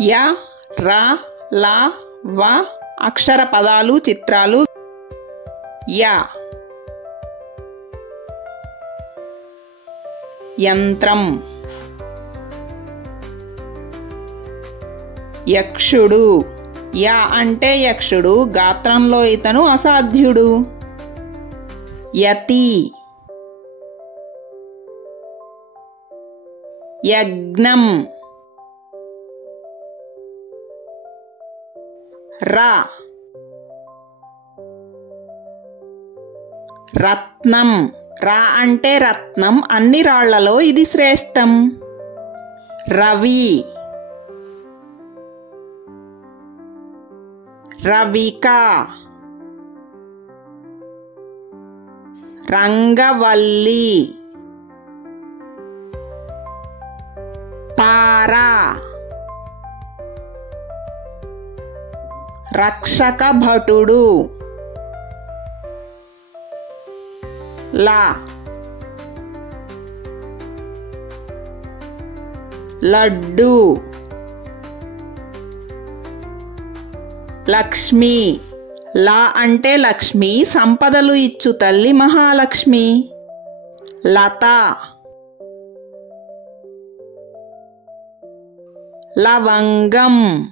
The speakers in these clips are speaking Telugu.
య ర ల వ అక్షర పదాలు చిత్రాలు. య యంత్రం. యక్షుడు. య అంటే యక్షుడు, గాత్రంలో ఇతను అసాధ్యుడు. యతి. యజ్ఞం. ర రత్నం. రా అంటే రత్నం, అన్ని రాళ్లలో ఇది శ్రేష్టం. రవి. రవిక. రంగవల్లి. తార. రక్షక భటుడు. ల లడ్డు. లక్ష్మి. లా అంటే లక్ష్మి, సంపదలు ఇచ్చు తల్లి మహాలక్ష్మి. లత. లవంగం.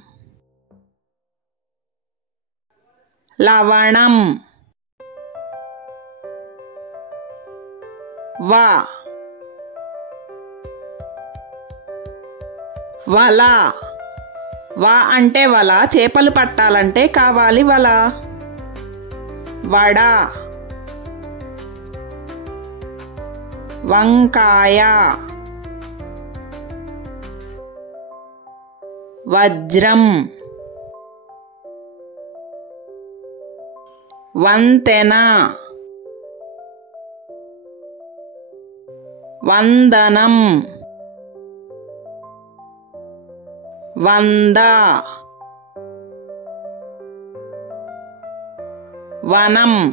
లవణం. వ వల. వ అంటే వల, చేపలు పట్టాలంటే కావాలి వల. వడ. వంకాయ. వజ్రం. వంతెన. వందనం. వంద. వనం.